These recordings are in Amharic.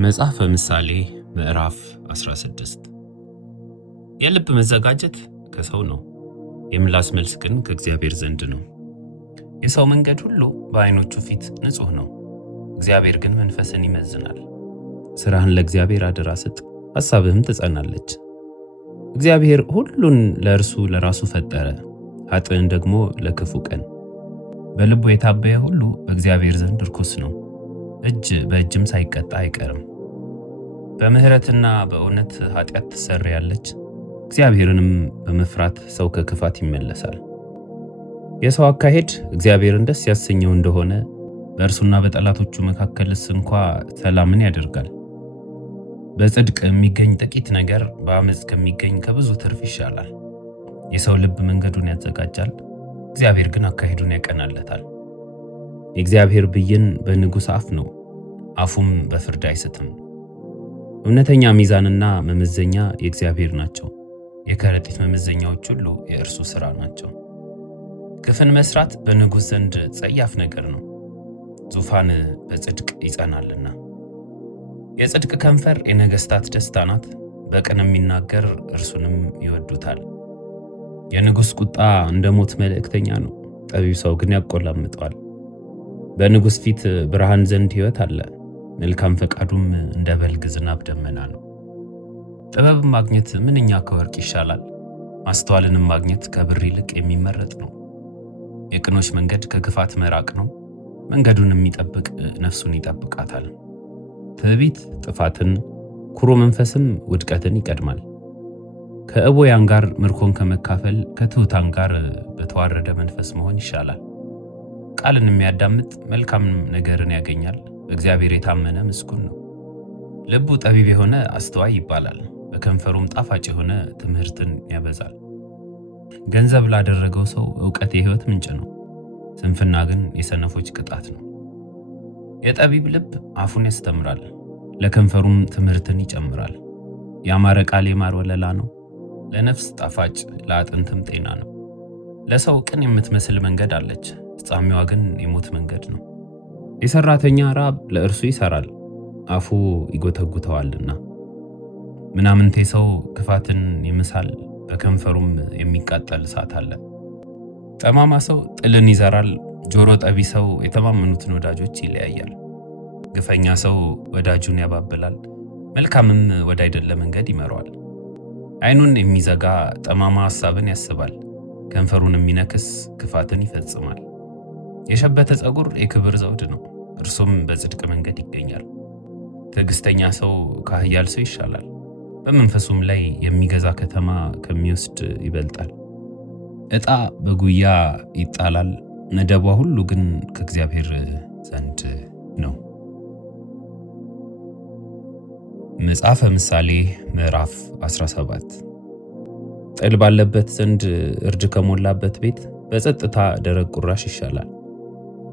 መጽሐፈ ምሳሌ ምዕራፍ 16 የልብ መዘጋጀት ከሰው ነው፣ የምላስ መልስ ግን ከእግዚአብሔር ዘንድ ነው። የሰው መንገድ ሁሉ በዓይኖቹ ፊት ንጹሕ ነው፣ እግዚአብሔር ግን መንፈስን ይመዝናል። ሥራህን ለእግዚአብሔር አደራ ስጥ፣ ሐሳብህም ትጸናለች። እግዚአብሔር ሁሉን ለእርሱ ለራሱ ፈጠረ፣ ኃጥእን ደግሞ ለክፉ ቀን። በልቡ የታበየ ሁሉ በእግዚአብሔር ዘንድ ርኩስ ነው፣ እጅ በእጅም ሳይቀጣ አይቀርም። በምሕረትና በእውነት ኃጢአት ትሰረያለች፣ እግዚአብሔርንም በመፍራት ሰው ከክፋት ይመለሳል። የሰው አካሄድ እግዚአብሔርን ደስ ያሰኘው እንደሆነ በእርሱና በጠላቶቹ መካከልስ እንኳ ሰላምን ያደርጋል። በጽድቅ የሚገኝ ጥቂት ነገር በአመፅ ከሚገኝ ከብዙ ትርፍ ይሻላል። የሰው ልብ መንገዱን ያዘጋጃል፣ እግዚአብሔር ግን አካሄዱን ያቀናለታል። የእግዚአብሔር ብይን በንጉሥ አፍ ነው፣ አፉም በፍርድ አይስትም። እውነተኛ ሚዛንና መመዘኛ የእግዚአብሔር ናቸው፣ የከረጢት መመዘኛዎች ሁሉ የእርሱ ሥራ ናቸው። ግፍን መስራት በንጉሥ ዘንድ ጸያፍ ነገር ነው፣ ዙፋን በጽድቅ ይጸናልና። የጽድቅ ከንፈር የነገሥታት ደስታ ናት፣ በቅን የሚናገር እርሱንም ይወዱታል። የንጉሥ ቁጣ እንደ ሞት መልእክተኛ ነው፣ ጠቢብ ሰው ግን ያቆላምጠዋል። በንጉሥ ፊት ብርሃን ዘንድ ሕይወት አለ፣ መልካም ፈቃዱም እንደ በልግ ዝናብ ደመና ነው። ጥበብን ማግኘት ምንኛ ከወርቅ ይሻላል፣ ማስተዋልንም ማግኘት ከብር ይልቅ የሚመረጥ ነው። የቅኖች መንገድ ከክፋት መራቅ ነው፣ መንገዱን የሚጠብቅ ነፍሱን ይጠብቃታል። ትዕቢት ጥፋትን፣ ኩሩ መንፈስም ውድቀትን ይቀድማል። ከዕቡያን ጋር ምርኮን ከመካፈል ከትሑታን ጋር በተዋረደ መንፈስ መሆን ይሻላል። ቃልን የሚያዳምጥ መልካም ነገርን ያገኛል፣ እግዚአብሔር የታመነ ምስጉን ነው። ልቡ ጠቢብ የሆነ አስተዋይ ይባላል፣ በከንፈሩም ጣፋጭ የሆነ ትምህርትን ያበዛል። ገንዘብ ላደረገው ሰው ዕውቀት የሕይወት ምንጭ ነው፣ ስንፍና ግን የሰነፎች ቅጣት ነው። የጠቢብ ልብ አፉን ያስተምራል፣ ለከንፈሩም ትምህርትን ይጨምራል። ያማረ ቃል የማር ወለላ ነው፣ ለነፍስ ጣፋጭ ለአጥንትም ጤና ነው። ለሰው ቅን የምትመስል መንገድ አለች፣ ፍጻሜዋ ግን የሞት መንገድ ነው። የሰራተኛ ራብ ለእርሱ ይሰራል፣ አፉ ይጎተጉተዋልና። ምናምንቴ ሰው ክፋትን ይምሳል፣ በከንፈሩም የሚቃጠል እሳት አለ። ጠማማ ሰው ጥልን ይዘራል፣ ጆሮ ጠቢ ሰው የተማመኑትን ወዳጆች ይለያያል። ግፈኛ ሰው ወዳጁን ያባብላል፣ መልካምም ወዳይደለ መንገድ ይመራዋል። ዓይኑን የሚዘጋ ጠማማ ሐሳብን ያስባል፣ ከንፈሩን የሚነክስ ክፋትን ይፈጽማል። የሸበተ ፀጉር የክብር ዘውድ ነው፣ እርሱም በጽድቅ መንገድ ይገኛል። ትዕግሥተኛ ሰው ከኃያል ሰው ይሻላል፣ በመንፈሱም ላይ የሚገዛ ከተማ ከሚወስድ ይበልጣል። ዕጣ በጉያ ይጣላል፣ መደቧ ሁሉ ግን ከእግዚአብሔር ዘንድ ነው። መጽሐፈ ምሳሌ ምዕራፍ 17 ጥል ባለበት ዘንድ እርድ ከሞላበት ቤት በጸጥታ ደረቅ ቁራሽ ይሻላል።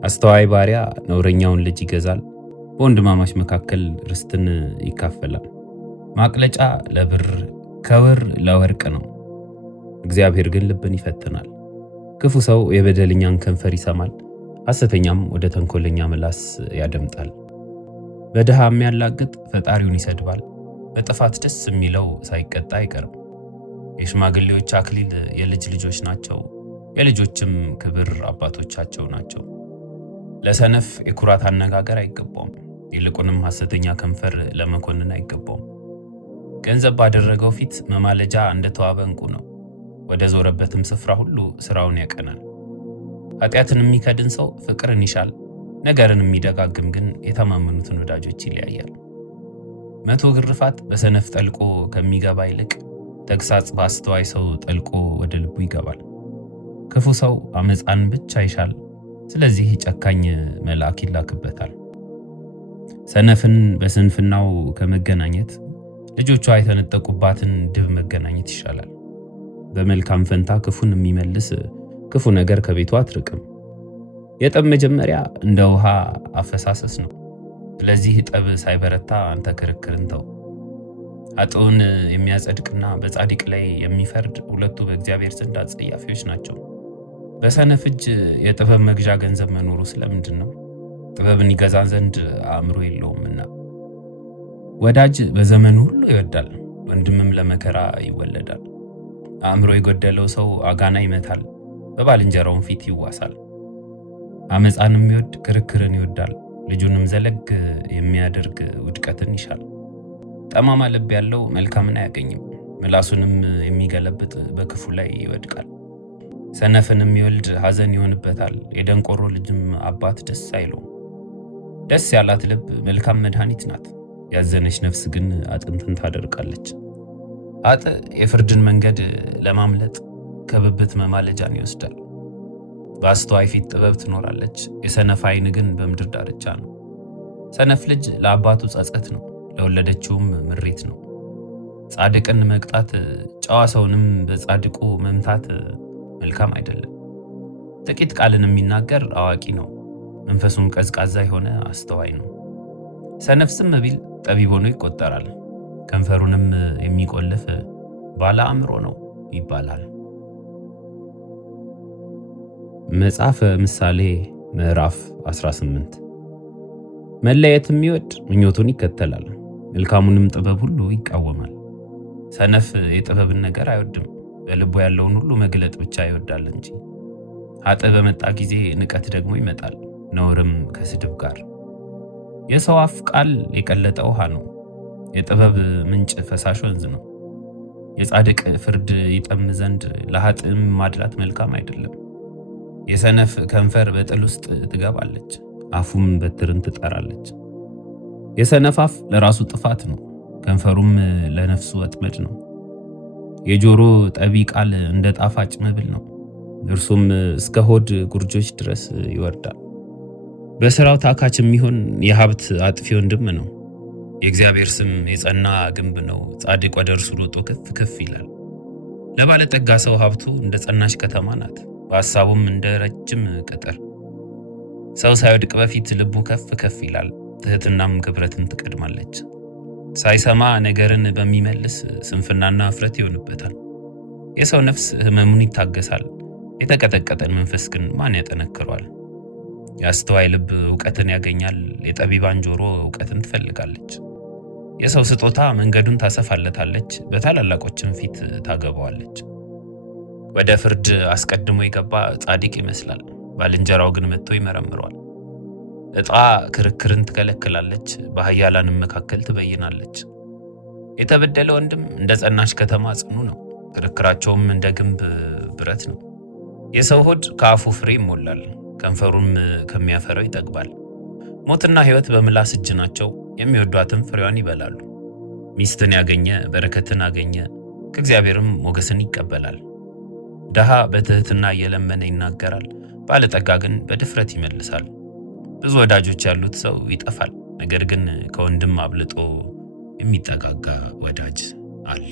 አስተዋይ ባሪያ ነውረኛውን ልጅ ይገዛል፣ በወንድማማች መካከል ርስትን ይካፈላል። ማቅለጫ ለብር ከውር ለወርቅ ነው፣ እግዚአብሔር ግን ልብን ይፈትናል። ክፉ ሰው የበደለኛን ከንፈር ይሰማል፣ ሐሰተኛም ወደ ተንኮለኛ ምላስ ያደምጣል። በድሃ የሚያላግጥ ፈጣሪውን ይሰድባል፣ በጥፋት ደስ የሚለው ሳይቀጣ አይቀርም። የሽማግሌዎች አክሊል የልጅ ልጆች ናቸው፣ የልጆችም ክብር አባቶቻቸው ናቸው። ለሰነፍ የኩራት አነጋገር አይገባውም፣ ይልቁንም ሐሰተኛ ከንፈር ለመኮንን አይገባውም። ገንዘብ ባደረገው ፊት መማለጃ እንደተዋበ ዕንቁ ነው፣ ወደ ዞረበትም ስፍራ ሁሉ ሥራውን ያቀናል። ኃጢአትን የሚከድን ሰው ፍቅርን ይሻል፣ ነገርን የሚደጋግም ግን የተማመኑትን ወዳጆች ይለያያል። 100 ግርፋት በሰነፍ ጠልቆ ከሚገባ ይልቅ ተግሳጽ በአስተዋይ ሰው ጠልቆ ወደ ልቡ ይገባል። ክፉ ሰው አመፃን ብቻ ይሻል፣ ስለዚህ ጨካኝ መልአክ ይላክበታል። ሰነፍን በስንፍናው ከመገናኘት ልጆቿ የተነጠቁባትን ድብ መገናኘት ይሻላል። በመልካም ፈንታ ክፉን የሚመልስ ክፉ ነገር ከቤቱ አትርቅም። የጠብ መጀመሪያ እንደ ውሃ አፈሳሰስ ነው፣ ስለዚህ ጠብ ሳይበረታ አንተ ክርክርን ተው። ኃጥኡን የሚያጸድቅና በጻድቅ ላይ የሚፈርድ ሁለቱ በእግዚአብሔር ዘንድ አጸያፊዎች ናቸው። በሰነፍ እጅ የጥበብ መግዣ ገንዘብ መኖሩ ስለምንድን ነው? ጥበብን ይገዛ ዘንድ አእምሮ የለውምና። ወዳጅ በዘመኑ ሁሉ ይወዳል፣ ወንድምም ለመከራ ይወለዳል። አእምሮ የጎደለው ሰው አጋና ይመታል፣ በባልንጀራውም ፊት ይዋሳል። አመፃን የሚወድ ክርክርን ይወዳል፣ ልጁንም ዘለግ የሚያደርግ ውድቀትን ይሻል። ጠማማ ልብ ያለው መልካምን አያገኝም፣ ምላሱንም የሚገለብጥ በክፉ ላይ ይወድቃል። ሰነፍን የሚወልድ ሐዘን ይሆንበታል፣ የደንቆሮ ልጅም አባት ደስ አይለውም። ደስ ያላት ልብ መልካም መድኃኒት ናት፣ ያዘነች ነፍስ ግን አጥንትን ታደርቃለች። ኃጥእ የፍርድን መንገድ ለማምለጥ ከብብት መማለጃን ይወስዳል። በአስተዋይ ፊት ጥበብ ትኖራለች፣ የሰነፍ ዓይን ግን በምድር ዳርቻ ነው። ሰነፍ ልጅ ለአባቱ ጸጸት ነው፣ ለወለደችውም ምሬት ነው። ጻድቅን መቅጣት ጨዋ ሰውንም በጻድቁ መምታት መልካም አይደለም። ጥቂት ቃልን የሚናገር አዋቂ ነው፣ መንፈሱም ቀዝቃዛ የሆነ አስተዋይ ነው። ሰነፍ ዝም ቢል ጠቢብ ሆኖ ይቆጠራል፣ ከንፈሩንም የሚቆልፍ ባለ አእምሮ ነው ይባላል። መጽሐፈ ምሳሌ ምዕራፍ 18 መለየት የሚወድ ምኞቱን ይከተላል፣ መልካሙንም ጥበብ ሁሉ ይቃወማል። ሰነፍ የጥበብን ነገር አይወድም፣ በልቡ ያለውን ሁሉ መግለጥ ብቻ ይወዳል እንጂ። ኃጥእ በመጣ ጊዜ ንቀት ደግሞ ይመጣል፣ ነውርም ከስድብ ጋር። የሰው አፍ ቃል የቀለጠ ውሃ ነው፣ የጥበብ ምንጭ ፈሳሽ ወንዝ ነው። የጻድቅ ፍርድ ይጠም ዘንድ ለኃጥእም ማድላት መልካም አይደለም። የሰነፍ ከንፈር በጥል ውስጥ ትገባለች፣ አፉም በትርን ትጠራለች። የሰነፍ አፍ ለራሱ ጥፋት ነው፣ ከንፈሩም ለነፍሱ ወጥመድ ነው። የጆሮ ጠቢ ቃል እንደ ጣፋጭ መብል ነው፣ እርሱም እስከ ሆድ ጉርጆች ድረስ ይወርዳል። በሥራው ታካች የሚሆን የሀብት አጥፊ ወንድም ነው። የእግዚአብሔር ስም የጸና ግንብ ነው፣ ጻድቅ ወደ እርሱ ሮጦ ከፍ ከፍ ይላል። ለባለጠጋ ሰው ሀብቱ እንደ ጸናች ከተማ ናት፣ በሐሳቡም እንደ ረጅም ቅጥር። ሰው ሳይወድቅ በፊት ልቡ ከፍ ከፍ ይላል፣ ትሕትናም ክብረትን ትቀድማለች። ሳይሰማ ነገርን በሚመልስ ስንፍናና እፍረት ይሆንበታል። የሰው ነፍስ ሕመሙን ይታገሳል፣ የተቀጠቀጠን መንፈስ ግን ማን ያጠነክረዋል? የአስተዋይ ልብ እውቀትን ያገኛል፣ የጠቢባን ጆሮ እውቀትን ትፈልጋለች። የሰው ስጦታ መንገዱን ታሰፋለታለች፣ በታላላቆችም ፊት ታገባዋለች። ወደ ፍርድ አስቀድሞ የገባ ጻድቅ ይመስላል፣ ባልንጀራው ግን መጥቶ ይመረምረዋል። ዕጣ ክርክርን ትከለክላለች፣ በኃያላንም መካከል ትበይናለች። የተበደለ ወንድም እንደ ጸናች ከተማ ጽኑ ነው፣ ክርክራቸውም እንደ ግንብ ብረት ነው። የሰው ሆድ ከአፉ ፍሬ ይሞላል፣ ከንፈሩም ከሚያፈረው ይጠግባል። ሞትና ሕይወት በምላስ እጅ ናቸው፣ የሚወዷትም ፍሬዋን ይበላሉ። ሚስትን ያገኘ በረከትን አገኘ፣ ከእግዚአብሔርም ሞገስን ይቀበላል። ድሃ በትሕትና እየለመነ ይናገራል፣ ባለጠጋ ግን በድፍረት ይመልሳል። ብዙ ወዳጆች ያሉት ሰው ይጠፋል፣ ነገር ግን ከወንድም አብልጦ የሚጠጋጋ ወዳጅ አለ።